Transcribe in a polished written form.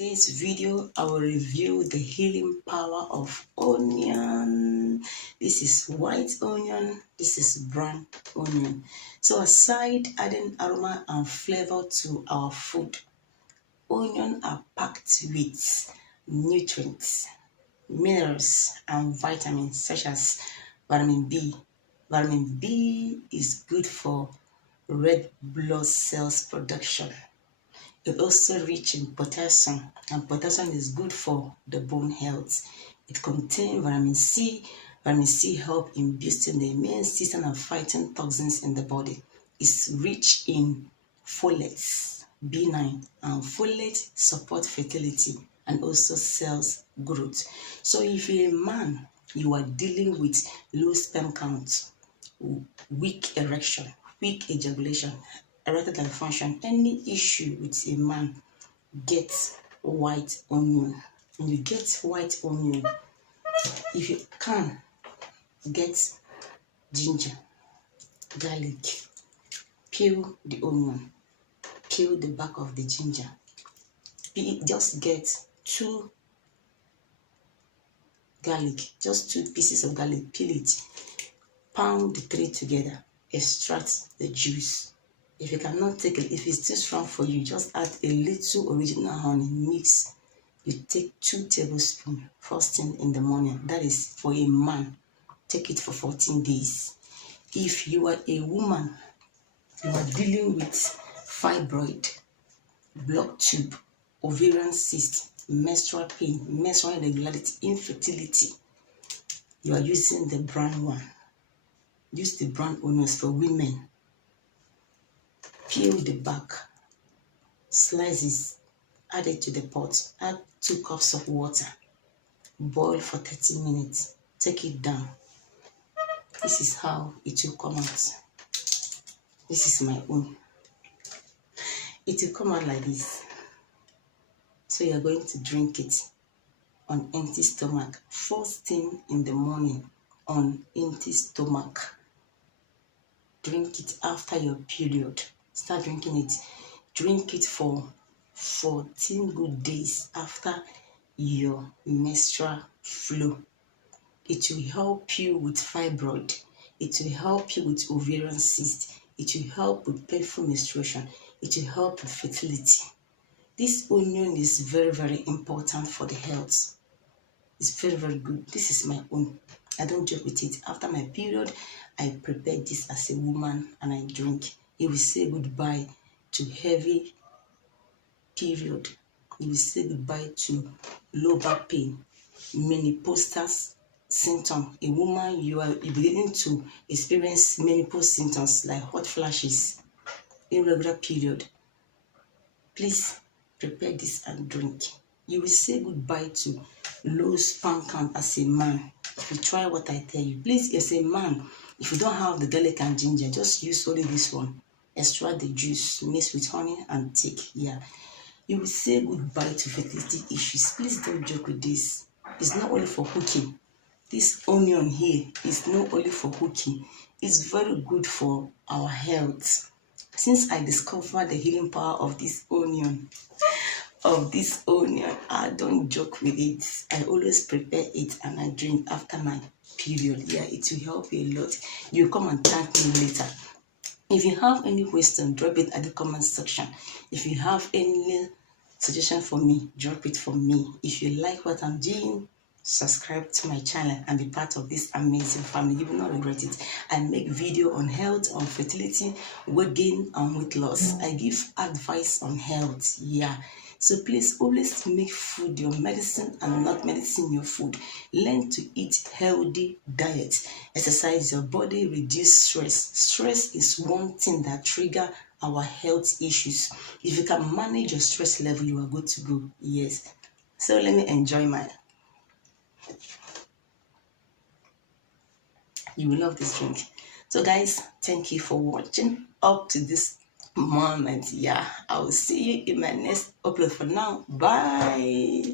Today's video, I will review the healing power of onion. This is white onion, this is brown onion. So aside adding aroma and flavor to our food, onions are packed with nutrients, minerals, and vitamins such as vitamin B. Vitamin B is good for red blood cells production. It also rich in potassium, and potassium is good for the bone health. It contains vitamin C. Vitamin C help in boosting the immune system and fighting toxins in the body. It's rich in folates, B9, and folate support fertility and also cells growth. So if you're a man, you are dealing with low sperm count, weak erection, weak ejaculation, erectile dysfunction, any issue with a man, get white onion. When you get white onion, if you can, get ginger, garlic, peel the onion, peel the back of the ginger. Just get two garlic, just 2 pieces of garlic, peel it, pound the 3 together, extract the juice. If you cannot take it, if it's too strong for you, just add a little original honey, mix. You take 2 tablespoons first thing in the morning. That is for a man. Take it for 14 days. If you are a woman, you are dealing with fibroid, blocked tube, ovarian cyst, menstrual pain, menstrual irregularity, infertility, you are using the brown one. Use the brown onions for women. Peel the back, slices, add it to the pot, add 2 cups of water, boil for 30 minutes, take it down. This is how it will come out. This is my own. It will come out like this. So you are going to drink it on empty stomach, first thing in the morning on empty stomach. Drink it after your period. Start drinking it. Drink it for 14 good days after your menstrual flow. It will help you with fibroid. It will help you with ovarian cyst. It will help with painful menstruation. It will help with fertility. This onion is very, very important for the health. It's very, very good. This is my own. I don't joke with it. After my period, I prepare this as a woman and I drink. It will say goodbye to heavy period. It will say goodbye to low back pain, menopausal symptom. A woman, you are beginning to experience menopause symptoms like hot flashes, irregular period. Please prepare this and drink. You will say goodbye to low sperm count as a man. If you try what I tell you, please, as a man, if you don't have the garlic and ginger, just use only this one. Extract the juice, mix with honey and take. Yeah, you will say goodbye to fertility issues. Please don't joke with this. It's not only for cooking. This onion here is not only for cooking. It's very good for our health. Since I discovered the healing power of this onion, I don't joke with it. I always prepare it and I drink after my period. Yeah, it will help you a lot. You come and thank me later. If you have any question, drop it at the comment section. If you have any suggestion for me, drop it for me. If you like what I'm doing, subscribe to my channel and be part of this amazing family. You will not regret it. I make video on health, on fertility, weight gain, and weight loss. I give advice on health. Yeah. So please always make food your medicine and not medicine your food. Learn to eat healthy diet. Exercise your body, reduce stress. Stress is one thing that triggers our health issues. If you can manage your stress level, you are good to go. Yes. So let me enjoy mine. You will love this drink. So guys, thank you for watching up to this moment. Yeah, I will see you in my next upload. For now, bye.